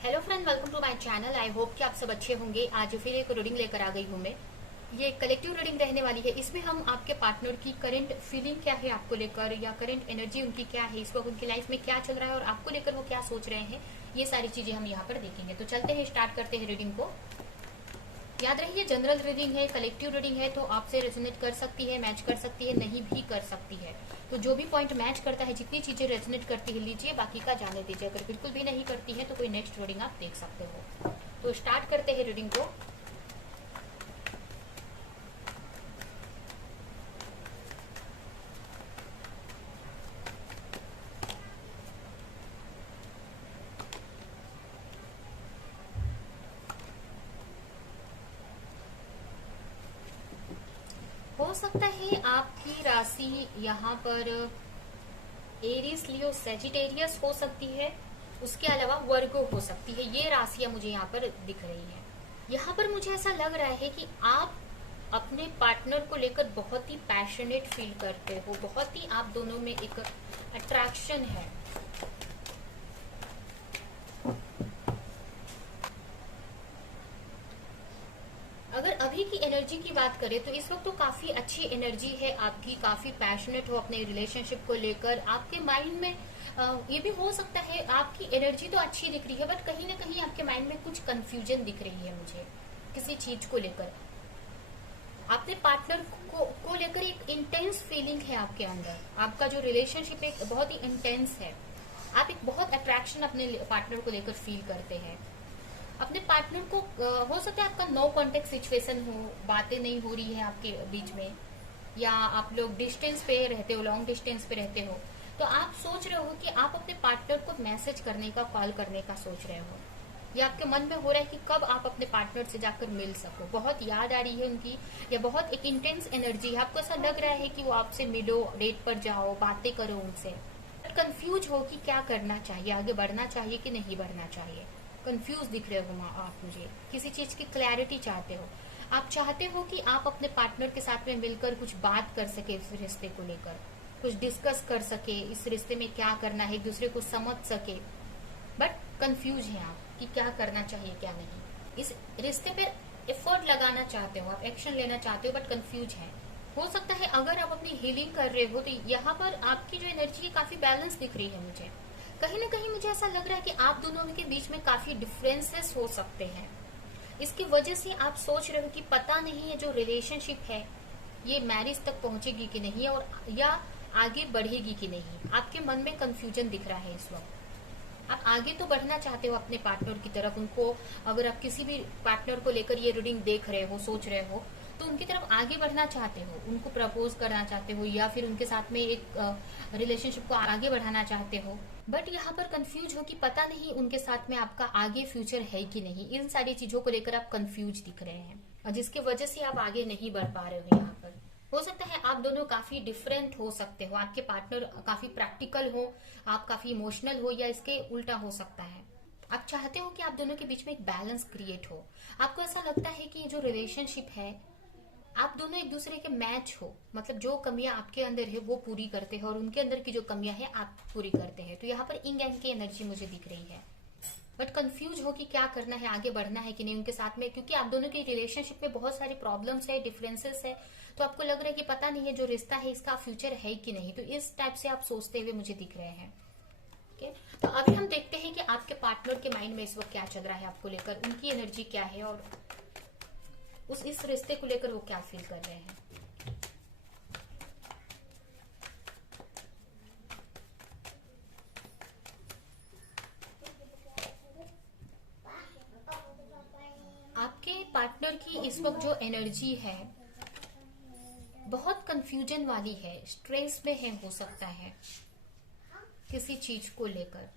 Hello friend, welcome to my channel. I hope कि आप सब अच्छे होंगे। आज फिर एक रीडिंग लेकर आ गई हूँ मैं। ये कलेक्टिव रीडिंग रहने वाली है। इसमें हम आपके पार्टनर की करंट फीलिंग क्या है आपको लेकर, या करंट एनर्जी उनकी क्या है, इस वक्त उनकी लाइफ में क्या चल रहा है और आपको लेकर वो क्या सोच रहे हैं, ये सारी चीजें हम यहाँ पर देखेंगे। तो चलते हैं, स्टार्ट करते हैं रीडिंग को। याद रखिए, जनरल रीडिंग है, कलेक्टिव रीडिंग है, तो आपसे रेजोनेट कर सकती है, मैच कर सकती है, नहीं भी कर सकती है। तो जो भी पॉइंट मैच करता है, जितनी चीजें रेजोनेट करती है लीजिए, बाकी का जाने दीजिए। अगर बिल्कुल भी नहीं करती है तो कोई नेक्स्ट रीडिंग आप देख सकते हो। तो स्टार्ट करते हैं रीडिंग को। हो सकता है आपकी राशि यहाँ पर एरीज, लियो, सेजिटेरियस हो सकती है। उसके अलावा वर्गो हो सकती है। ये राशियां मुझे यहाँ पर दिख रही हैं। यहाँ पर मुझे ऐसा लग रहा है कि आप अपने पार्टनर को लेकर बहुत ही पैशनेट फील करते हो, बहुत ही आप दोनों में एक अट्रैक्शन है। अगर अभी की एनर्जी की बात करें तो इस वक्त तो काफी अच्छी एनर्जी है आपकी, काफी पैशनेट हो अपने रिलेशनशिप को लेकर। आपके माइंड में ये भी हो सकता है, आपकी एनर्जी तो अच्छी दिख रही है बट कहीं ना कहीं आपके माइंड में कुछ कंफ्यूजन दिख रही है मुझे, किसी चीज को लेकर। अपने पार्टनर को लेकर एक इंटेंस फीलिंग है आपके अंदर। आपका जो रिलेशनशिप एक बहुत ही इंटेंस है। आप एक बहुत अट्रैक्शन अपने पार्टनर को लेकर फील करते हैं। अपने पार्टनर को हो सकता है आपका नो कांटेक्ट सिचुएशन हो, बातें नहीं हो रही है आपके बीच में, या आप लोग डिस्टेंस पे रहते हो, लॉन्ग डिस्टेंस पे रहते हो। तो आप सोच रहे हो कि आप अपने पार्टनर को मैसेज करने का, कॉल करने का सोच रहे हो, या आपके मन में हो रहा है कि कब आप अपने पार्टनर से जाकर मिल सको। बहुत याद आ रही है उनकी, या बहुत एक इंटेंस एनर्जी है। आपको ऐसा लग रहा है कि वो आपसे मिलो, डेट पर जाओ, बातें करो उनसे। कंफ्यूज हो कि क्या करना चाहिए, आगे बढ़ना चाहिए कि नहीं बढ़ना चाहिए। कंफ्यूज दिख रहे हो आप मुझे, किसी चीज की क्लैरिटी चाहते हो। आप चाहते हो कि आप अपने पार्टनर के साथ में मिलकर कुछ बात कर सके, इस रिश्ते को लेकर कुछ डिस्कस कर सके, इस रिश्ते में क्या करना है, एक दूसरे को समझ सके। बट कंफ्यूज हैं आप कि क्या करना चाहिए क्या नहीं। इस रिश्ते पे एफर्ट लगाना चाहते हो, आप एक्शन लेना चाहते हो, बट कंफ्यूज हैं। हो सकता है अगर आप अपनी हीलिंग कर रहे हो तो यहाँ पर आपकी जो एनर्जी है काफी बैलेंस दिख रही है मुझे। कहीं ना कहीं मुझे ऐसा लग रहा है कि आप दोनों के बीच में काफी डिफरेंसेस हो सकते हैं। इसकी वजह से आप सोच रहे हो कि पता नहीं है जो रिलेशनशिप है ये मैरिज तक पहुंचेगी कि नहीं, और या आगे बढ़ेगी कि नहीं। आपके मन में कंफ्यूजन दिख रहा है इस वक्त। आप आगे तो बढ़ना चाहते हो अपने पार्टनर की तरफ। उनको, अगर आप किसी भी पार्टनर को लेकर ये रीडिंग देख रहे हो, सोच रहे हो, तो उनकी तरफ आगे बढ़ना चाहते हो, उनको प्रपोज करना चाहते हो, या फिर उनके साथ में एक रिलेशनशिप को आगे बढ़ाना चाहते हो। बट यहाँ पर कंफ्यूज हो कि पता नहीं उनके साथ में आपका आगे फ्यूचर है कि नहीं। इन सारी चीजों को लेकर आप कंफ्यूज दिख रहे हैं, और जिसकी वजह से आप आगे नहीं बढ़ पा रहे हो यहाँ पर। हो सकता है आप दोनों काफी डिफरेंट हो सकते हो, आपके पार्टनर काफी प्रैक्टिकल हो, आप काफी इमोशनल हो, या इसके उल्टा हो सकता है। आप चाहते हो कि आप दोनों के बीच में एक बैलेंस क्रिएट हो। आपको ऐसा लगता है कि ये जो रिलेशनशिप है, आप दोनों एक दूसरे के मैच हो, मतलब जो कमियां आपके अंदर है वो पूरी करते हैं, और उनके अंदर की जो कमियां है आप पूरी करते हैं। तो यहाँ पर इंग एंग की एनर्जी मुझे दिख रही है। बट कंफ्यूज हो कि क्या करना है, आगे बढ़ना है कि नहीं उनके साथ में, क्योंकि आप दोनों की रिलेशनशिप में बहुत सारी प्रॉब्लम्स है, डिफरेंसेस है। तो आपको लग रहा है कि पता नहीं है जो रिश्ता है इसका फ्यूचर है कि नहीं। तो इस टाइप से आप सोचते हुए मुझे दिख रहे हैं। ओके, तो अभी हम देखते हैं कि आपके पार्टनर के माइंड में इस वक्त क्या चल रहा है आपको लेकर, उनकी एनर्जी क्या है, और इस रिश्ते को लेकर वो क्या फील कर रहे हैं। आपके पार्टनर की इस वक्त जो एनर्जी है बहुत कंफ्यूजन वाली है, स्ट्रेस में है, हो सकता है किसी चीज को लेकर।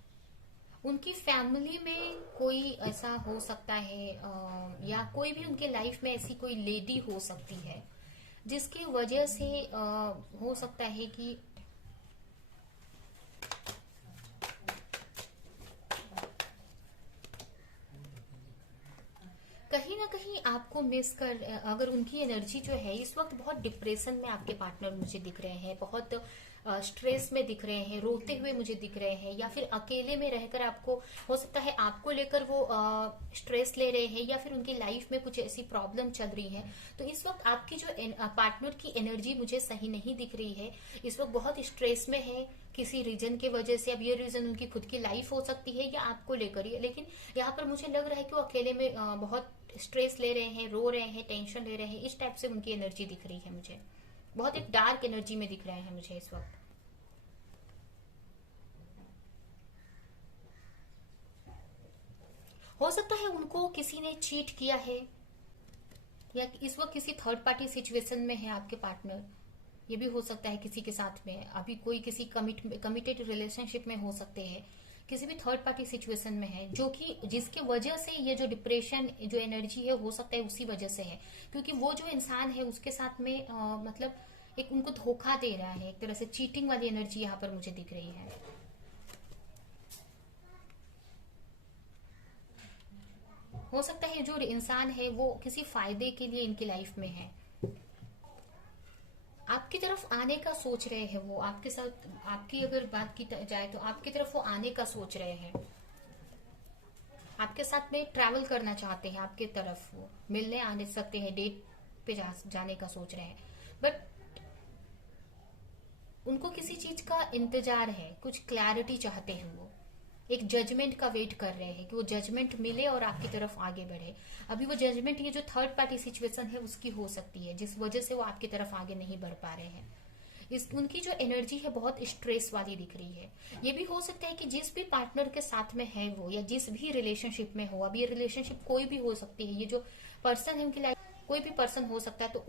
उनकी फैमिली में कोई ऐसा हो सकता है, या कोई भी उनके लाइफ में ऐसी कोई लेडी हो सकती है जिसकी वजह से हो सकता है कि कहीं ना कहीं आपको मिस कर, अगर उनकी एनर्जी जो है इस वक्त बहुत डिप्रेशन में आपके पार्टनर मुझे दिख रहे हैं, बहुत स्ट्रेस में दिख रहे हैं, रोते हुए मुझे दिख रहे हैं, या फिर अकेले में रहकर आपको हो सकता है आपको लेकर वो स्ट्रेस ले रहे हैं, या फिर उनकी लाइफ में कुछ ऐसी प्रॉब्लम चल रही है। तो इस वक्त आपकी जो पार्टनर की एनर्जी मुझे सही नहीं दिख रही है। इस वक्त बहुत स्ट्रेस में है किसी रीजन की वजह से। अब ये रीजन उनकी खुद की लाइफ हो सकती है या आपको लेकर ही, लेकिन यहाँ पर मुझे लग रहा है कि वो अकेले में बहुत स्ट्रेस ले रहे हैं, रो रहे हैं, टेंशन ले रहे हैं। इस टाइप से उनकी एनर्जी दिख रही है मुझे। बहुत एक डार्क एनर्जी में दिख रहे हैं मुझे इस वक्त। हो सकता है उनको किसी ने चीट किया है, या इस वक्त किसी थर्ड पार्टी सिचुएशन में है आपके पार्टनर। ये भी हो सकता है किसी के साथ में अभी कोई किसी कमिटेड रिलेशनशिप में हो सकते हैं, किसी भी थर्ड पार्टी सिचुएशन में है, जो कि जिसके वजह से ये जो डिप्रेशन जो एनर्जी है हो सकता है उसी वजह से है। क्योंकि वो जो इंसान है उसके साथ में मतलब एक उनको धोखा दे रहा है, एक तरह से चीटिंग वाली एनर्जी यहाँ पर मुझे दिख रही है। हो सकता है जो इंसान है वो किसी फायदे के लिए इनकी लाइफ में है, आपकी तरफ आने का सोच रहे हैं। वो आपके साथ, आपकी अगर बात की जाए तो आपकी तरफ वो आने का सोच रहे हैं, आपके साथ में ट्रैवल करना चाहते हैं, आपके तरफ वो मिलने आने सकते हैं, डेट पे जाने का सोच रहे हैं। बट उनको किसी चीज का इंतजार है, कुछ क्लैरिटी चाहते हैं। वो एक जजमेंट का वेट कर रहे हैं कि वो जजमेंट मिले और आपकी तरफ आगे बढ़े। अभी वो जजमेंट ये जो थर्ड पार्टी सिचुएशन है उसकी हो सकती है, जिस वजह से वो आपकी तरफ आगे नहीं बढ़ पा रहे हैं। उनकी जो एनर्जी है बहुत स्ट्रेस वाली दिख रही है। ये भी हो सकता है कि जिस भी पार्टनर के साथ में है वो, या जिस भी रिलेशनशिप में हो, अब ये रिलेशनशिप कोई भी हो सकती है, ये जो पर्सन है उनकी लाइफ कोई भी पर्सन हो सकता है, तो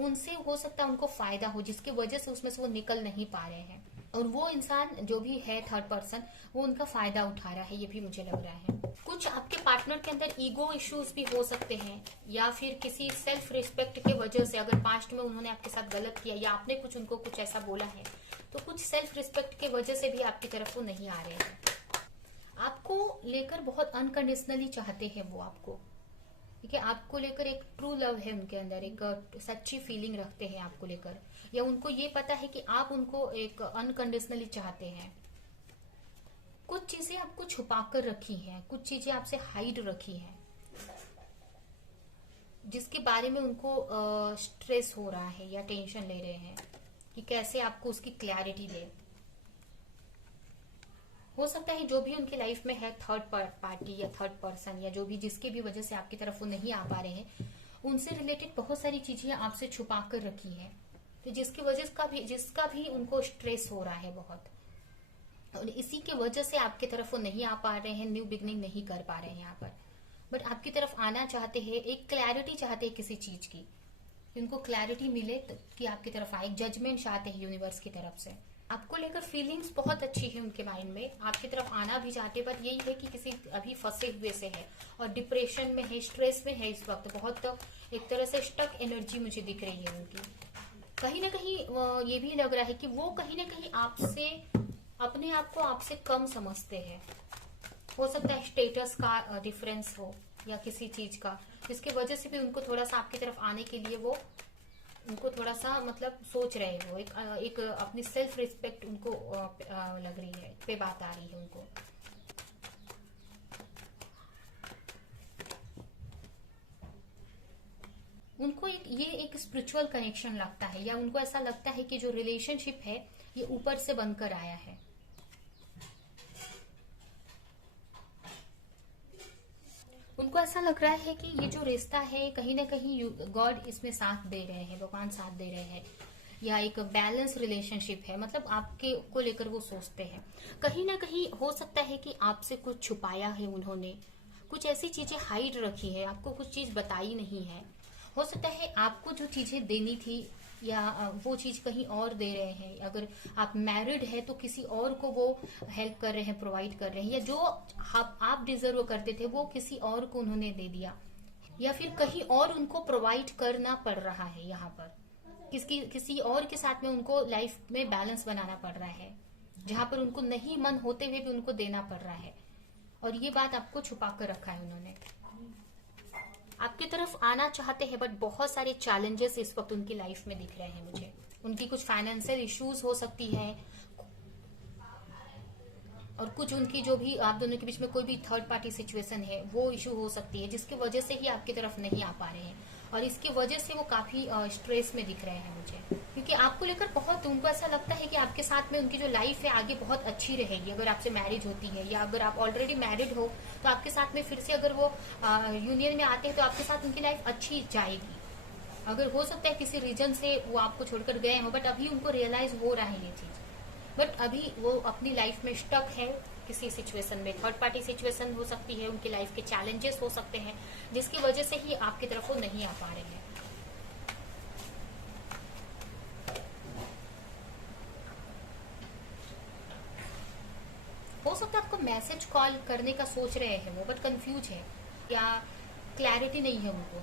उनसे हो सकता है उनको फायदा हो, जिसकी वजह से उसमें से वो निकल नहीं पा रहे हैं। और वो इंसान जो भी है थर्ड पर्सन, वो उनका फायदा उठा रहा है, ये भी मुझे लग रहा है। कुछ आपके पार्टनर के अंदर ईगो इश्यूज भी हो सकते हैं, या फिर किसी सेल्फ रिस्पेक्ट के वजह से, अगर पास्ट में उन्होंने आपके साथ गलत किया या आपने कुछ उनको कुछ ऐसा बोला है, तो कुछ सेल्फ रिस्पेक्ट के वजह से भी आपकी तरफ वो नहीं आ रहे हैं। आपको लेकर बहुत अनकंडीशनली चाहते हैं वो आपको, ठीक है। आपको लेकर एक ट्रू लव है उनके अंदर, एक सच्ची फीलिंग रखते हैं आपको लेकर, या उनको ये पता है कि आप उनको एक अनकंडीशनली चाहते हैं। कुछ चीजें आपको छुपा कर रखी हैं, कुछ चीजें आपसे हाइड रखी हैं, जिसके बारे में उनको स्ट्रेस हो रहा है या टेंशन ले रहे हैं कि कैसे आपको उसकी क्लैरिटी दे। हो सकता है जो भी उनकी लाइफ में है थर्ड पार्टी या थर्ड पर्सन, या जो भी जिसकी भी वजह से आपकी तरफ वो नहीं आ पा रहे हैं, उनसे रिलेटेड बहुत सारी चीजें आपसे छुपा कर रखी है, तो जिसकी वजह जिसका भी उनको स्ट्रेस हो रहा है बहुत, और इसी के वजह से आपकी तरफ वो नहीं आ पा रहे हैं, न्यू बिगनिंग नहीं कर पा रहे हैं यहाँ पर। बट आपकी तरफ आना चाहते हैं, एक क्लैरिटी चाहते हैं किसी चीज की, उनको क्लैरिटी मिले कि आपकी तरफ आए, जजमेंट चाहते हैं यूनिवर्स की तरफ से। आपको लेकर फीलिंग्स बहुत अच्छी है उनके माइंड में, आपकी तरफ आना भी चाहते, बट यही है कि किसी अभी फंसे हुए से है और डिप्रेशन में है, स्ट्रेस में है इस वक्त। बहुत एक तरह से स्टक एनर्जी मुझे दिख रही है उनकी। कहीं ना कहीं ये भी लग रहा है कि वो कहीं ना कहीं आपसे, अपने आप को आपसे कम समझते हैं। हो सकता है स्टेटस का डिफरेंस हो या किसी चीज का, जिसकी वजह से भी उनको थोड़ा सा आपकी तरफ आने के लिए वो उनको थोड़ा सा मतलब सोच रहे हो, एक अपनी सेल्फ रिस्पेक्ट उनको लग रही है, पे बात आ रही है उनको। उनको ये एक स्पिरिचुअल कनेक्शन लगता है, या उनको ऐसा लगता है कि जो रिलेशनशिप है ये ऊपर से बनकर आया है। उनको ऐसा लग रहा है कि ये जो रिश्ता है कहीं ना कहीं गॉड इसमें साथ दे रहे हैं, भगवान साथ दे रहे हैं, या एक बैलेंस रिलेशनशिप है, मतलब आपके को लेकर वो सोचते हैं। कहीं ना कहीं हो सकता है कि आपसे कुछ छुपाया है उन्होंने, कुछ ऐसी चीजें हाइड रखी है, आपको कुछ चीज बताई नहीं है। हो सकता है आपको जो चीजें देनी थी या वो चीज कहीं और दे रहे हैं। अगर आप मैरिड है तो किसी और को वो हेल्प कर रहे हैं, प्रोवाइड कर रहे हैं, या जो आप डिजर्व करते थे वो किसी और को उन्होंने दे दिया, या फिर कहीं और उनको प्रोवाइड करना पड़ रहा है। यहाँ पर किसी और के साथ में उनको लाइफ में बैलेंस बनाना पड़ रहा है, जहां पर उनको नहीं मन होते हुए भी उनको देना पड़ रहा है, और ये बात आपको छुपा कर रखा है उन्होंने। आपकी तरफ आना चाहते हैं, बट बहुत सारे चैलेंजेस इस वक्त उनकी लाइफ में दिख रहे हैं मुझे। उनकी कुछ फाइनेंशियल इश्यूज हो सकती है, और कुछ उनकी जो भी आप दोनों के बीच में कोई भी थर्ड पार्टी सिचुएशन है वो इशू हो सकती है, जिसकी वजह से ही आपकी तरफ नहीं आ पा रहे हैं, और इसकी वजह से वो काफी स्ट्रेस में दिख रहे हैं मुझे, क्योंकि आपको लेकर बहुत उनको ऐसा लगता है कि आपके साथ में उनकी जो लाइफ है आगे बहुत अच्छी रहेगी अगर आपसे मैरिज होती है, या अगर आप ऑलरेडी मैरिड हो तो आपके साथ में फिर से अगर वो यूनियन में आते हैं तो आपके साथ उनकी लाइफ अच्छी जाएगी। अगर हो सकता है किसी रीजन से वो आपको छोड़कर गए हो, बट अभी उनको रियलाइज हो रहा है ये चीज, बट अभी वो अपनी लाइफ में स्टक है किसी सिचुएशन में, थर्ड पार्टी सिचुएशन हो सकती है, उनकी लाइफ के चैलेंजेस हो सकते हैं, जिसकी वजह से ही आपकी तरफ वो नहीं आ पा रहे हैं। हो सकता है आपको मैसेज कॉल करने का सोच रहे हैं वो, बट कंफ्यूज है या क्लैरिटी नहीं है उनको।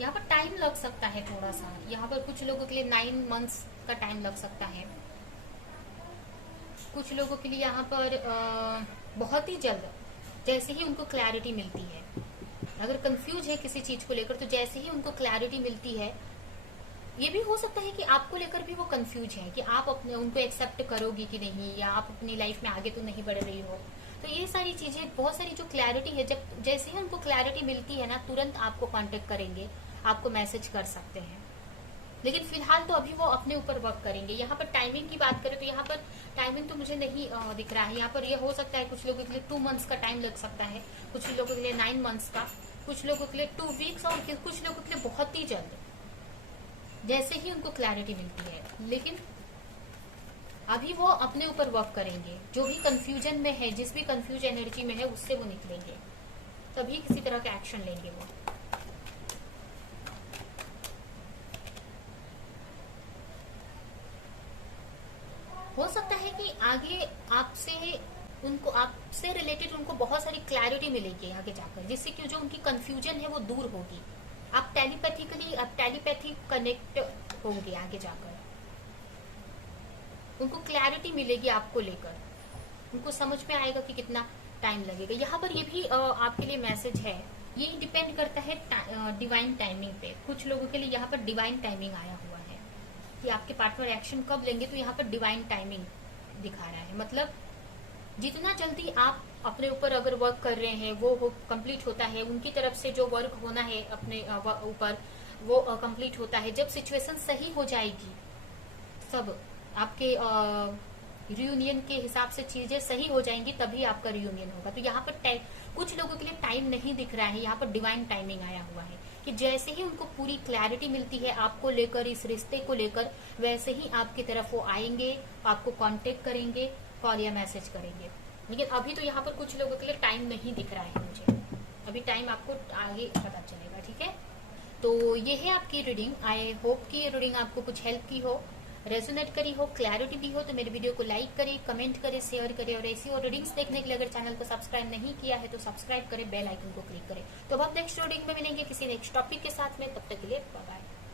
यहाँ पर टाइम लग सकता है थोड़ा सा, यहाँ पर कुछ लोगों के लिए 9 मंथ्स का टाइम लग सकता है, कुछ लोगों के लिए यहाँ पर बहुत ही जल्द जैसे ही उनको क्लैरिटी मिलती है, अगर कंफ्यूज है किसी चीज को लेकर तो जैसे ही उनको क्लैरिटी मिलती है, ये भी हो सकता है कि आपको लेकर भी वो कंफ्यूज है कि आप अपने उनको एक्सेप्ट करोगी कि नहीं, या आप अपनी लाइफ में आगे तो नहीं बढ़ रही हो। तो ये सारी चीजें, बहुत सारी जो क्लैरिटी है, जब जैसे ही उनको क्लैरिटी मिलती है ना, तुरंत आपको कांटेक्ट करेंगे, आपको मैसेज कर सकते हैं। लेकिन फिलहाल तो अभी वो अपने ऊपर वर्क करेंगे। यहाँ पर टाइमिंग की बात करें तो यहाँ पर टाइमिंग तो मुझे नहीं दिख रहा है। यहाँ पर ये हो सकता है कुछ लोगों के लिए 2 मंथ्स का टाइम लग सकता है, कुछ लोगों के लिए 9 मंथ्स का, कुछ लोगों के लिए 2 वीक्स, और कुछ लोगों के लिए बहुत ही जल्द जैसे ही उनको क्लैरिटी मिलती है। लेकिन अभी वो अपने ऊपर वर्क करेंगे, जो भी कंफ्यूजन में है, जिस भी कंफ्यूज एनर्जी में है उससे वो निकलेंगे, तभी किसी तरह का एक्शन लेंगे वो। हो सकता है कि आगे आपसे रिलेटेड उनको बहुत सारी क्लैरिटी मिलेगी आगे जाकर, जिससे कि जो उनकी कंफ्यूजन है वो दूर होगी। आप टेलीपैथी कनेक्ट होंगे आगे जाकर, उनको क्लैरिटी मिलेगी आपको लेकर, उनको समझ में आएगा कि कितना टाइम लगेगा। यहाँ पर ये भी आपके लिए मैसेज है, ये डिपेंड करता है डिवाइन टाइमिंग पे। कुछ लोगों के लिए यहाँ पर डिवाइन टाइमिंग आया हुआ है कि आपके पार्टनर एक्शन कब लेंगे, तो यहाँ पर डिवाइन टाइमिंग दिखा रहा है। मतलब जितना जल्दी आप अपने ऊपर अगर वर्क कर रहे हैं वो कंप्लीट होता है, उनकी तरफ से जो वर्क होना है अपने ऊपर वो कंप्लीट होता है। जब सिचुएशन सही हो जाएगी, सब आपके रियूनियन के हिसाब से चीजें सही हो जाएंगी, तभी आपका रियूनियन होगा। तो यहाँ पर कुछ लोगों के लिए टाइम नहीं दिख रहा है, यहाँ पर डिवाइन टाइमिंग आया हुआ है कि जैसे ही उनको पूरी क्लैरिटी मिलती है आपको लेकर, इस रिश्ते को लेकर, वैसे ही आपकी तरफ वो आएंगे, आपको कांटेक्ट करेंगे, कॉल या मैसेज करेंगे। लेकिन अभी तो यहाँ पर कुछ लोगों के लिए टाइम नहीं दिख रहा है मुझे, अभी टाइम आपको आगे पता चलेगा। ठीक है, तो ये है आपकी रीडिंग। आई होप कि ये रीडिंग आपको कुछ हेल्प की हो, रेजोनेट करी हो, क्लैरिटी दी हो। तो मेरे वीडियो को लाइक करें, कमेंट करें, शेयर करें, और ऐसी और रीडिंग्स देखने के लिए अगर चैनल को सब्सक्राइब नहीं किया है तो सब्सक्राइब करें, बेल आइकन को क्लिक करें। तो अब नेक्स्ट रीडिंग में मिलेंगे किसी नेक्स्ट टॉपिक के साथ में, तब तक के लिए बाय बाय।